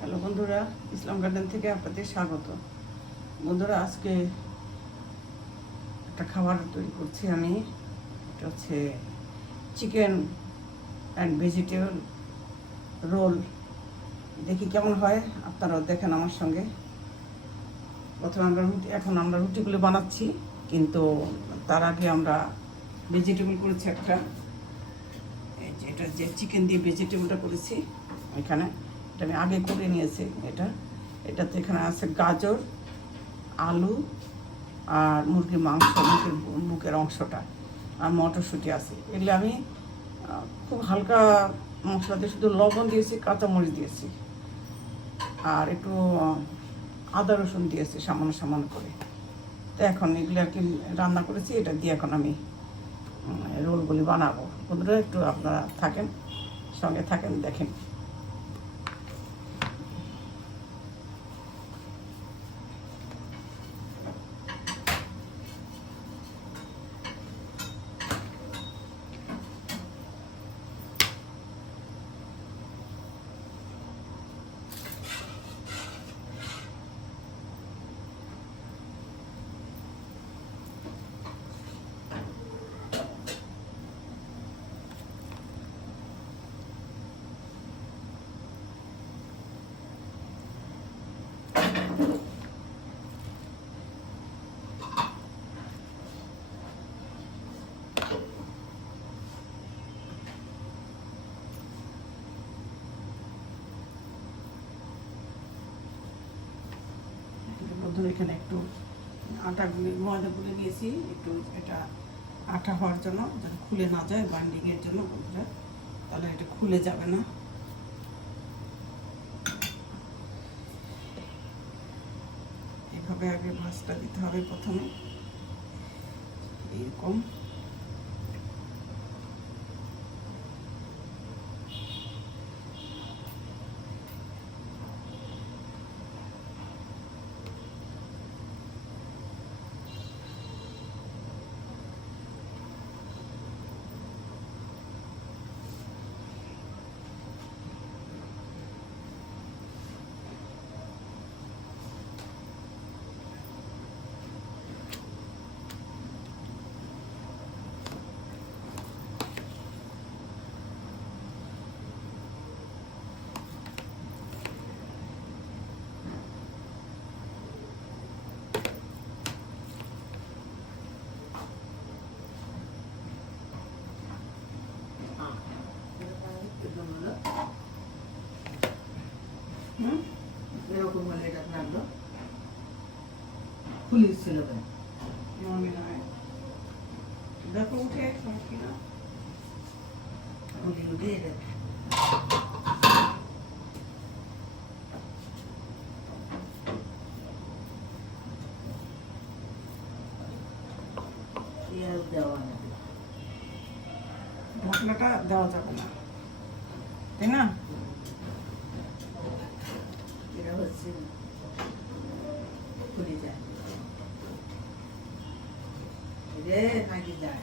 Hello বন্ধুরা, ইসলাম garden থেকে আপনাদের স্বাগত। বন্ধুরা, আজকে একটা খাবার তৈরি করছি আমি। এটা হচ্ছে চিকেন অ্যান্ড ভেজিটেবল রোল। দেখি কেমন হয়, আপনারাও দেখেন আমার সঙ্গে। প্রথমে আমরা রুটিগুলো বানাচ্ছি, কিন্তু তার আগে আমরা ভেজিটেবল করেছি একটা। এই যে এটা যে চিকেন দিয়ে ভেজিটেবলটা করেছি এখানে, এটা আমি আগে করে নিয়েছি। এটাতে এখানে আছে গাজর, আলু আর মুরগির মাংস, বুকের অংশটা, আর মটরশুঁটি আছে। এগুলো আমি খুব হালকা মশলা দিয়ে, শুধু লবণ দিয়েছি, কাঁচামরিচ দিয়েছি, আর একটু আদা রসুন দিয়েছি সামান্য সামান্য করে। তো এখন এগুলো আর কি রান্না করেছি, এটা দিয়ে এখন আমি রোলগুলি বানাবো। বন্ধুরা, একটু আপনারা থাকেন, সঙ্গে থাকেন, দেখেন। এখানে একটু ময়দা গুলে নিয়েছি, একটু এটা আঠা হওয়ার জন্য, যেন খুলে না যায়, বাইন্ডিংয়ের জন্য বন্ধুরা, তাহলে এটা খুলে যাবে না। এভাবে আগে ভাঁজটা দিতে হবে প্রথমে, এরকম। এরকম হলে এটা লাগলো খুলিয়েছিল দেখো উঠে কিনা খুলি উঠে এটা দেওয়া না, ঢাকনাটা দেওয়া যাবে না, তাই না? এটা হচ্ছে খুলে যায় রে নাকি যায়।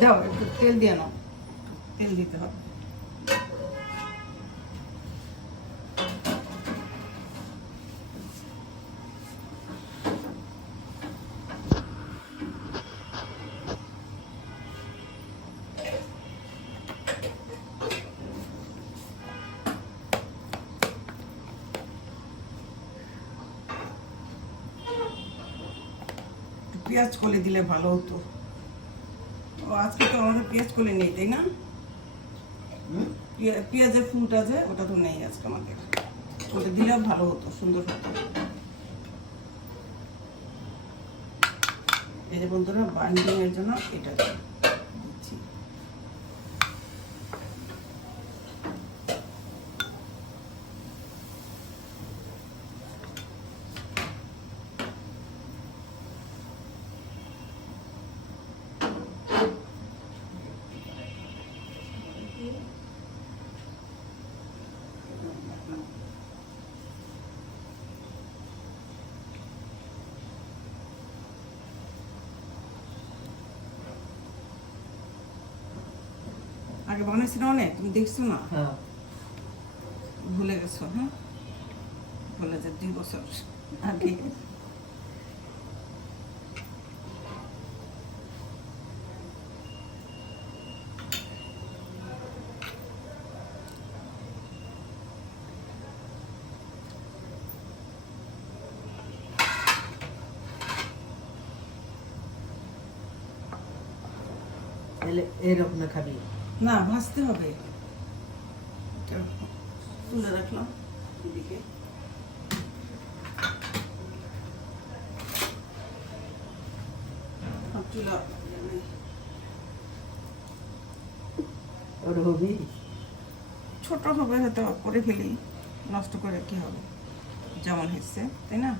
দাও, একটু তেল দিয়ে নাও, তেল দিতে হবে। পেঁয়াজ কলি দিলে ভালো হতো। ও আজকে তো আমাদের পেঁয়াজ কলি নেই, তাই না? পেঁয়াজের ফুলটা যে, ওটা তো নেই আজকে আমাদের। ওটা দিলেও ভালো হতো, সুন্দর হতো। এই যে বন্ধুরা, বাইন্ডিং এর জন্য এটা দিচ্ছি। আগে বানাইছি না অনেক, তুমি দেখছো না? হ্যাঁ ভুলে গেছো? হ্যাঁ, বলে যে 2 বছর আগে। এলে এরকম খাবি না, ভাজতে হবে। এটা তুলে রাখলাম এদিকে। আর চুলা ওর হবি ছোট হবে, হয়তো করে ফেলি, নষ্ট করে কি হবে, যেমন হচ্ছে, তাই না?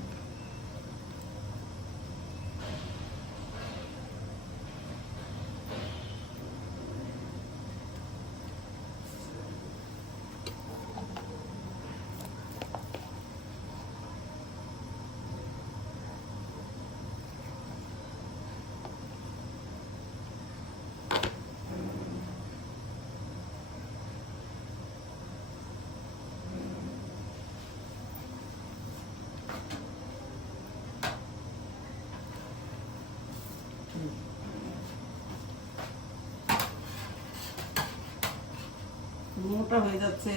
মোটা হয়ে যাচ্ছে।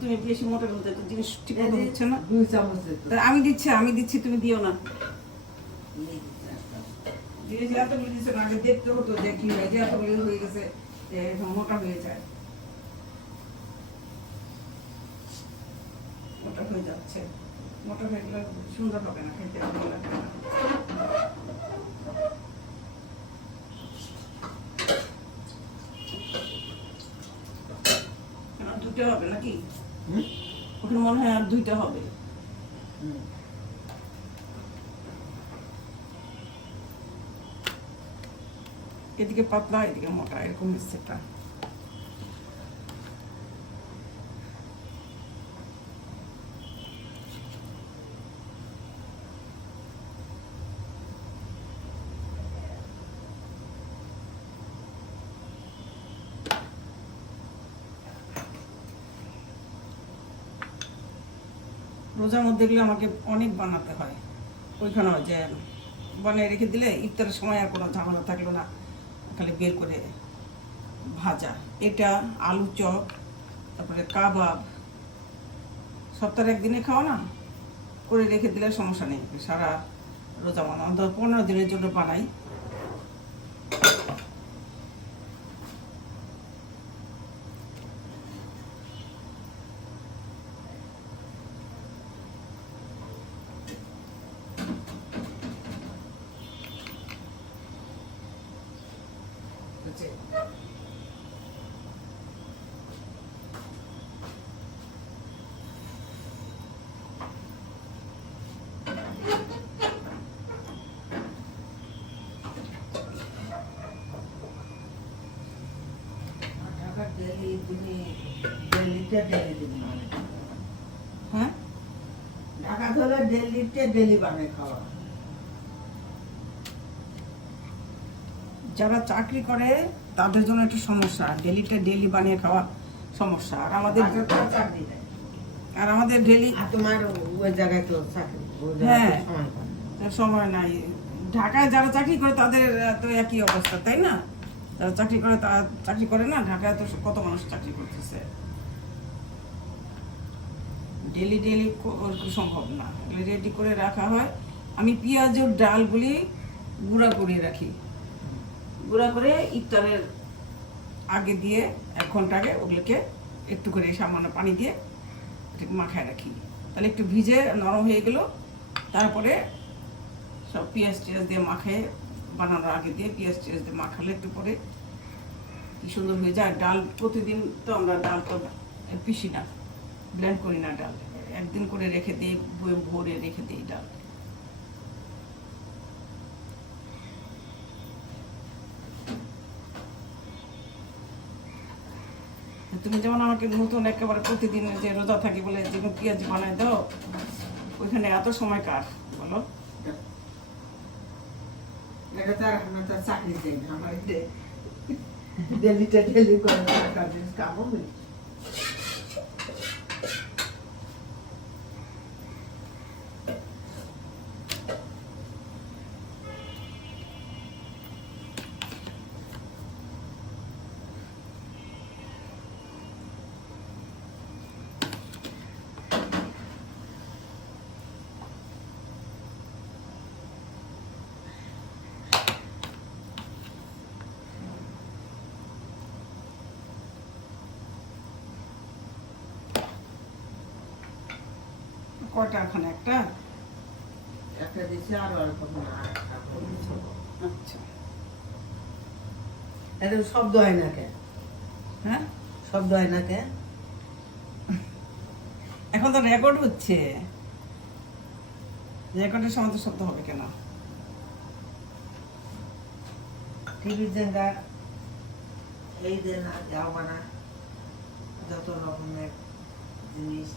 তুমি বেশি মোটা করতে, তো জিনিস ঠিক মতো হচ্ছে না। 2 চামচ দে তো। তা আমি দিচ্ছি, তুমি দিও না। জিনিস এতগুলো দিচ্ছে না, আগে দেখতে হতো যে কি হয়, যে এতগুলো হয়ে গেছে, যে এরকম মোটা হয়ে যায়, মোটা হয়ে যাচ্ছে। মোটা হয়ে গেলে সুন্দর হবে না, খেতে ভালো লাগবে না। আর 2টা হবে নাকি? হুম? ওখানে মনে হয় আর 2টা হবে। হুম। এদিকে পাতলা, এদিকে মোটা, এরকম হচ্ছে এটা। রোজার মধ্যে এগুলো আমাকে অনেক বানাতে হয়। ওইখানে যে বানিয়ে রেখে দিলে ইফতারের সময় আর কোনো ঝামেলা থাকলো না, খালি বের করে ভাজা। এটা আলু চপ, তারপরে কাবাব, সপ্তাহে একদিনে খাওয়া না, করে রেখে দিলে সমস্যা নেই। সারা রোজা মানে অন্তত 15 দিনের জন্য বানাই। ঢাকা ডেলি তুমি ডেলিতে ডেলি দিবি মানে। হ্যাঁ, ঢাকা ধরে ডেলিতে ডেলি বানাই খাওয়া। যারা চাকরি করে তাদের জন্য একটু সমস্যা, ডেলিটা ডেলি বানিয়ে খাওয়া সমস্যা। আর আমাদের বাজার তো চাকরি নেই। ডেলি আর তোমার ওই জায়গায় তো চাকরি, ওই হ্যাঁ। জায়গায় তো সময় পায় না। সময় নাই। ঢাকায় যারা চাকরি করে তাদের তো একই অবস্থা, তাই না? যারা চাকরি করে তারা চাকরি করে না, ঢাকায় তো কত মানুষ চাকরি করতেছে। ডেলি ডেলি সম্ভব না, রেডি করে রাখা হয়। আমি পেঁয়াজ ও ডালগুলি গুঁড়া করে রাখি, গুঁড়া করে ইফতারের আগে দিয়ে 1 ঘন্টা আগে ওগুলোকে একটু করে সামান্য পানি দিয়ে মাখায় রাখি। তাহলে একটু ভিজে নরম হয়ে গেল, তারপরে সব পেঁয়াজ টিয়াজ দিয়ে মাখায়, বানানোর আগে দিয়ে পেঁয়াজ টিয়াজ দিয়ে মাখালে একটু পরে কি সুন্দর হয়ে যায়। ডাল প্রতিদিন তো আমরা ডাল তো পিসি না, ব্লেন্ড করি না ডাল, একদিন করে রেখে দিই, ভোরে রেখে দিই ডাল। তুমি যেমন আমাকে নতুন একেবারে প্রতিদিন যে রোজা থাকি বলে যেমন পেঁয়াজ বানাই দাও, ওইখানে এত সময় কার বলো? এটা তো আর আমরা তো চাকরি দেই না, আমার দিল্লিতে ডেলি করে টাকা জিনিস খাবো আমি। কয়টা এখন একটা? একটা দিছি আর অল্প না আচ্ছা এটা শব্দ হয় না কে? হ্যাঁ, শব্দ হয় না কে? এখন তো রেকর্ড হচ্ছে, রেকর্ডের সময় তো শব্দ হবে কেন? টিভির জায়গা এই দিন যাও না যত রকমের জিনিস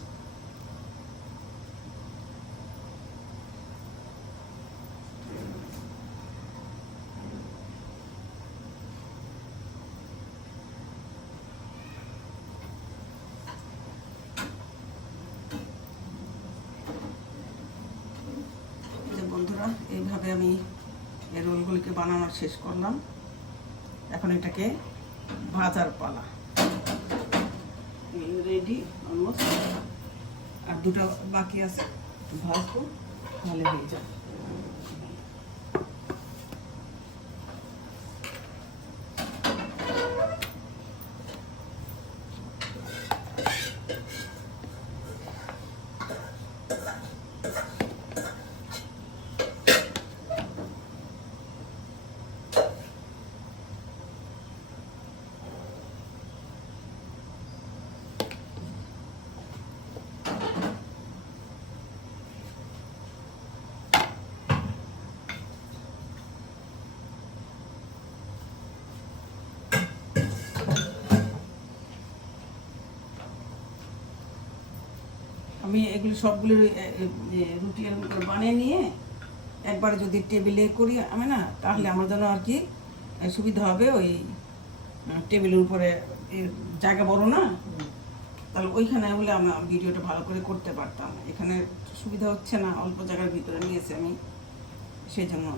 যে বন্ধুরা, এইভাবে আমি এই রোলগুলিকে বানানো শেষ করলাম। এখন এটাকে ভাজার পালা। রেডি অলমোস্ট, আর দুটো বাকি আছে, ভাজবো তাহলে হয়ে যাবে। আমি এগুলো সবগুলো রুটি এরকম করে বানিয়ে নিয়ে একবারে যদি টেবিলে করি আমি না, তাহলে আমার জন্য আর কি সুবিধা হবে। ওই টেবিলের উপরে জায়গা বড় না, তাহলে ওইখানে হলে আমি ভিডিওটা ভালো করে করতে পারতাম। এখানে সুবিধা হচ্ছে না, অল্প জায়গার ভিতরে নিয়েছি আমি, সেই জন্য।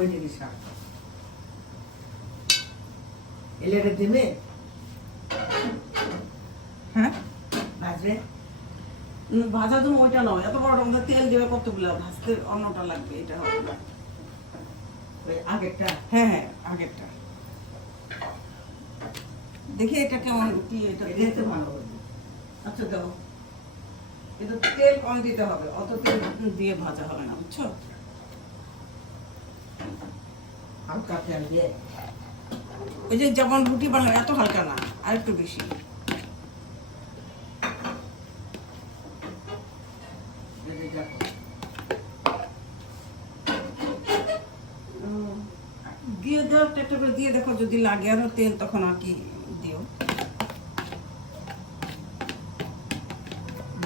ওই জিনিস এলেটা দিবে হ্যাঁ, ভাজবে ভাজার জন্য ওইটা নয়, এত বড় আমাদের তেল দেবে কতগুলো, ভাজতে অন্যটা লাগবে, এটা হবে না। ওই আগেরটা হ্যাঁ হ্যাঁ, আগেরটা। দেখি এটা কেমন, কি এটা এটাই তো ভালো হবে। আচ্ছা দাও, কিন্তু তেল কম দিতে হবে, অত তেল দিয়ে ভাজা হবে না, বুঝছো? হালকা তেল দিয়ে ওই যে যেমন রুটি বানায় এত হালকা না, আর একটু বেশি। যদি দেখো দিয়ে দাও, একটা করে দিয়ে দেখো, যদি লাগে আরো তেল তখন আর কি দিও।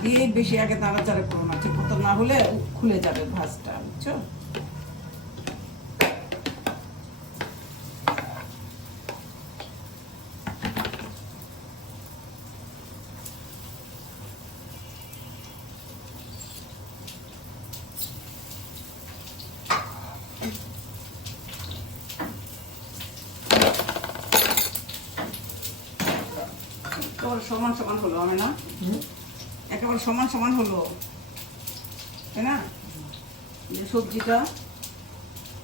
দিয়ে বেশি আগে নাড়াচাড়া করো না, ঠিক মতো না হলে খুলে যাবে ভাজটা, বুঝছো? একেবারে সমান সমান হলো, আমি না একেবারে সমান সমান হলো, তাই না? যে সবজিটা,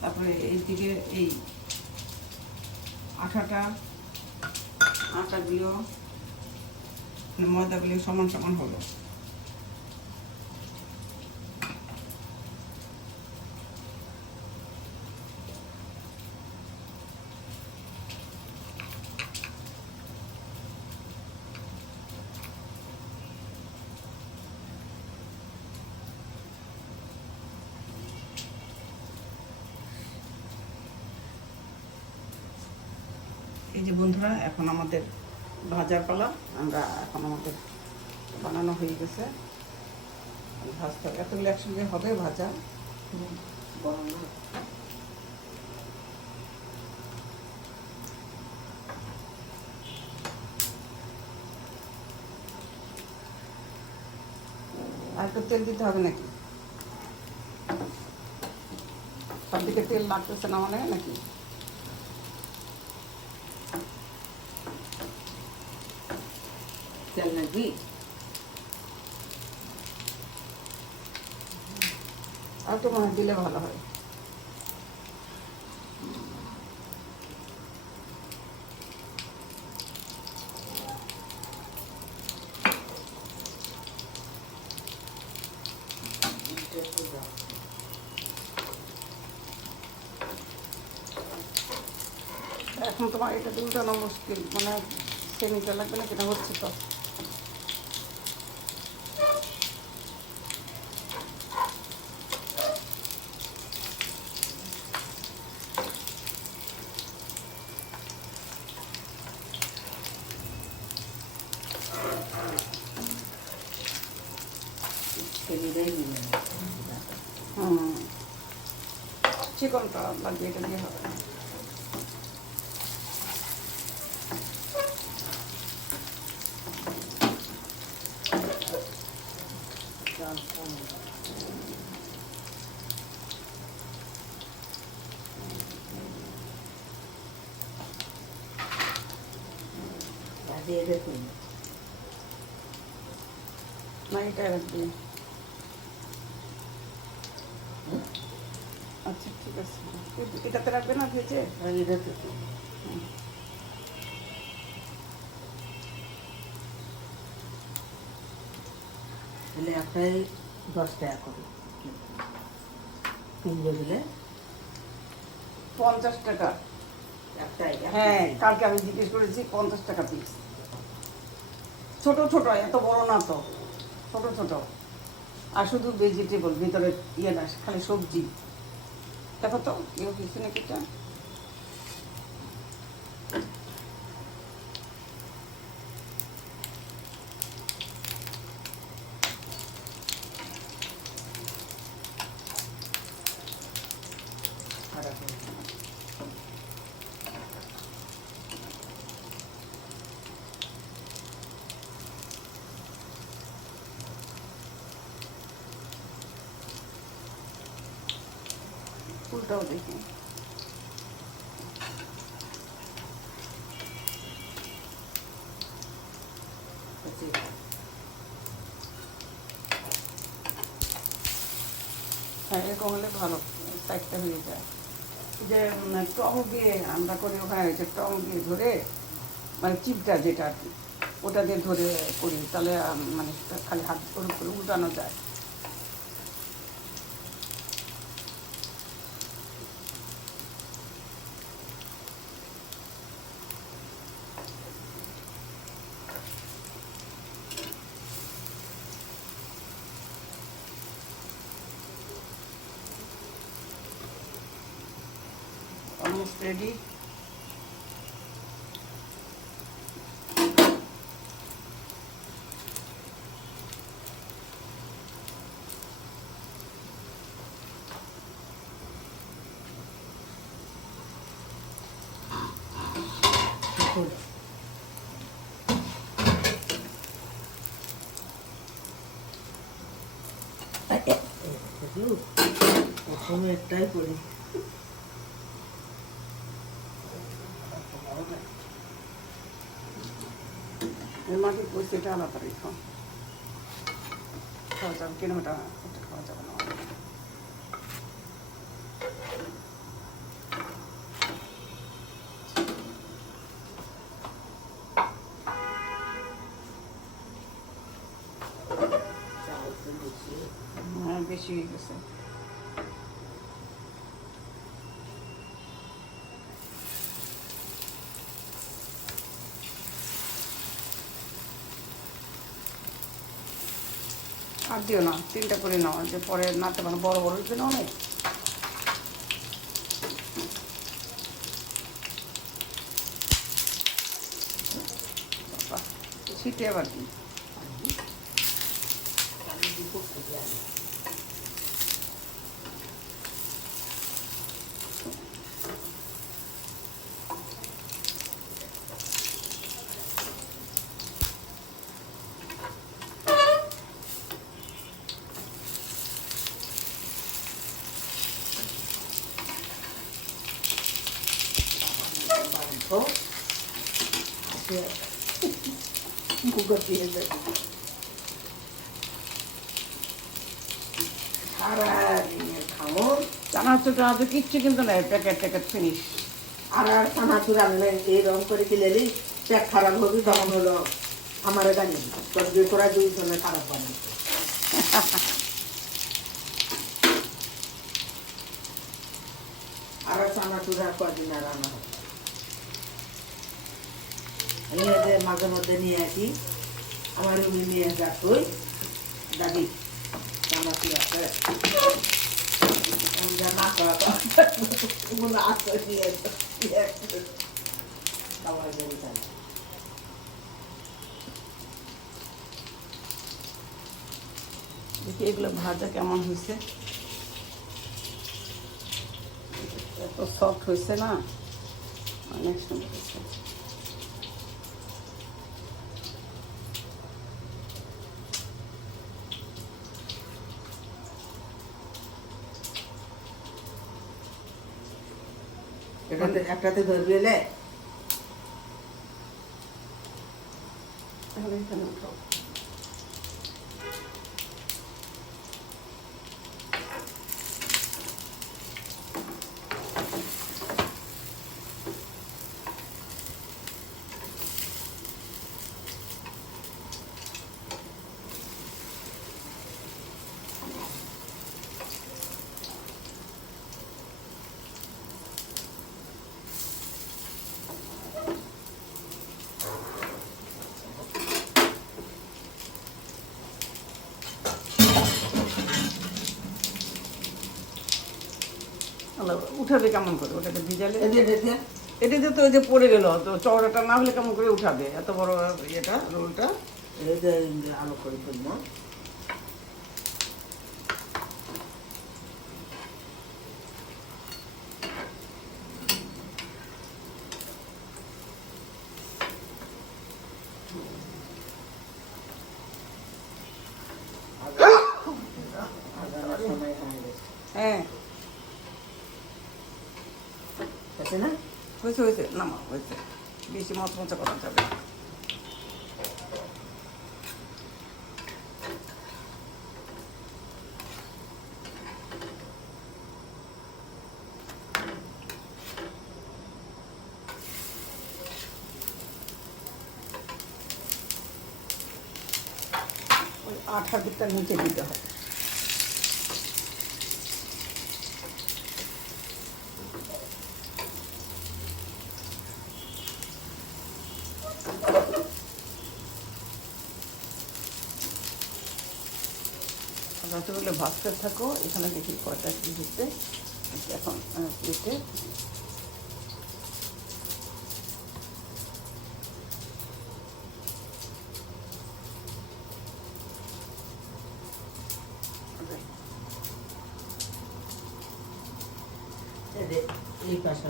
তারপরে এইদিকে এই আটাগুলো ময়দাগুলো সমান সমান হলো। এই যে বন্ধুরা, এখন আমাদের ভাজার পালা। এখন আমাদের বানানো হয়ে গেছে। ভাজতে হবে, এতগুলো একসঙ্গে হবে ভাজা। গরম না। আর একটু তেল দিতে হবে নাকি? সব দিকে তেল লাগতেছে না মনে হয় নাকি? তেল লাগবি? আর একটু মনে হয় দিলে ভালো হয়। এখন তোমার এটা দিয়ে উঠানো মুশকিল, মানে সেমিটা লাগবে না, কিনা হচ্ছে তো। তেলিটাই দিবে না। চিকনটা লাগবে, এটা দিয়ে হবে না। দিয়ে দেখুন। না, এটা রাখবি। আচ্ছা ঠিক আছে, এটাতে রাখবে না ভেজে? আর এটা তো তাহলে একটাই 10 টাকা করে কিনবে দিলে 50 টাকা। একটাই। হ্যাঁ, কালকে আমি জিজ্ঞেস করেছি 50 টাকা পিস। ছোট ছোট, এত বড় না তো, ছোট ছোট। আর শুধু ভেজিটেবল, ভিতরে ইয়ে না, খালি সবজি। দেখো তো কেউ কিছু নাকি এটা। খারাপ হয়ে ফুলটাও দেখি। গেছে। হ্যাঁ, এরকম হলে ভালো, সাইডটা হয়ে যায়। যে টং দিয়ে আমরা করি, ওখানে যে টং দিয়ে ধরে, মানে চিপটা যেটা আর কি, ওটা দিয়ে ধরে করি, তাহলে মানে সেটা খালি হাত করে করে উল্টানো যায়। Almost ready. দেখুন। প্রথমে একটাই করি। এর মাটি পড়ছে, এটা আলাদা রেখো, খাওয়া যাবে কেন? এটা এটা খাওয়া যাবে না। হ্যাঁ, বেশি হয়ে গেছে। আর দিও না, 3টা করে নাও, যে পরে নাতে মানে বড় বড় হইবে না অনেক। শীতে আবার কি আমি দিব খুঁজে আনি বাঁধো গুগল দিয়ে দেবে সারাদিনের খাওন চানাচুর টানাচুর কিচ্ছু কিন্তু নাই, প্যাকেট ট্যাকেট ফিনিশ। আর চানাচুর আনলেন এইরকম করে কিনেলি পেট খারাপ হবে, তখন হলো আমার গাড়ি সবজি করা দুইজনে খারাপ বানাই আর চানাচুর আর কদিন আর আনা হবে মেয়েদের মাঝে মধ্যে নিয়ে আসি, আমার রুমে নিয়ে যাক ওই দাদি চানাচুর আছে আমরা না করা ওগুলো আসতে নিয়ে খাওয়া যাবে তাহলে দেখি এগুলো ভাজা কেমন হয়েছে, এত সফট হয়েছে না, অনেক সুন্দর হয়েছে। একটাতে ধরবে এলে তাহলে এখানে উঠাও। উঠাবে কেমন করে ওটাকে ভিজালে? এটা যে তো ওই যে পড়ে গেল, তো চওড়াটা না হলে কেমন করে উঠাবে এত বড় ইয়েটা রোলটা? আলো করে ফেলবো সময় হয়ে গেছে হ্যাঁ আছে না হয়েছে হয়েছে, নামা হয়েছে, বেশি মচমচা করা যাবে না। ওই আঠার দিকটা নিচে দিতে হবে। রসগোল্লা ভাজতে থাকো, এখানে দেখি কয়টা কি হচ্ছে এখন প্লেটে। এই পাশে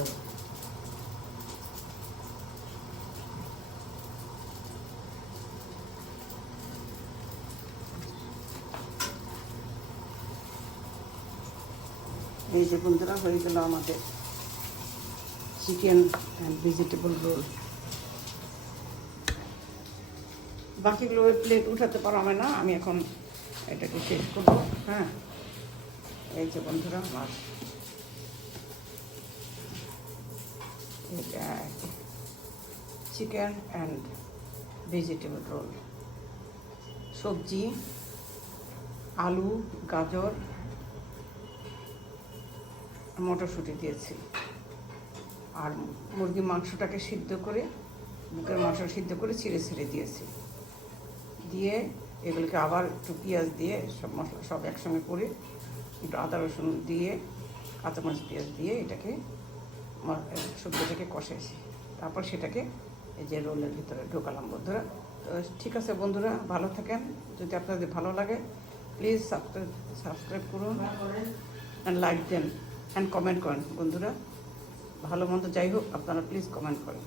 এই যে বন্ধুরা হয়ে গেল আমাদের চিকেন অ্যান্ড ভেজিটেবল রোল। বাকিগুলো ওই প্লেট উঠাতে পারা হয় না, আমি এখন এটাকে শেষ করবো। হ্যাঁ, এই যে বন্ধুরা আমার এটা চিকেন অ্যান্ড ভেজিটেবল রোল, সবজি আলু, গাজর, মটরশুঁটি দিয়েছি, আর মুরগির মাংসটাকে সিদ্ধ করে, বুকের মাংস সিদ্ধ করে ছিঁড়ে ছিঁড়ে দিয়েছি, দিয়ে এগুলোকে আবার একটু পেঁয়াজ দিয়ে সব মশলা সব একসঙ্গে করে একটু আদা রসুন দিয়ে কাঁচামরিচ পেঁয়াজ দিয়ে এটাকে সবজিটাকে কষাইছি, তারপর সেটাকে এই যে রোলের ভিতরে ঢোকালাম বন্ধুরা। তো তো ঠিক আছে বন্ধুরা, ভালো থাকেন। যদি আপনাদের ভালো লাগে প্লিজ সাবস্ক্রাইব করুন অ্যান্ড লাইক দেন অ্যান্ড কমেন্ট করেন বন্ধুরা। ভালো মন্দ যাই হোক আপনারা প্লিজ কমেন্ট করেন।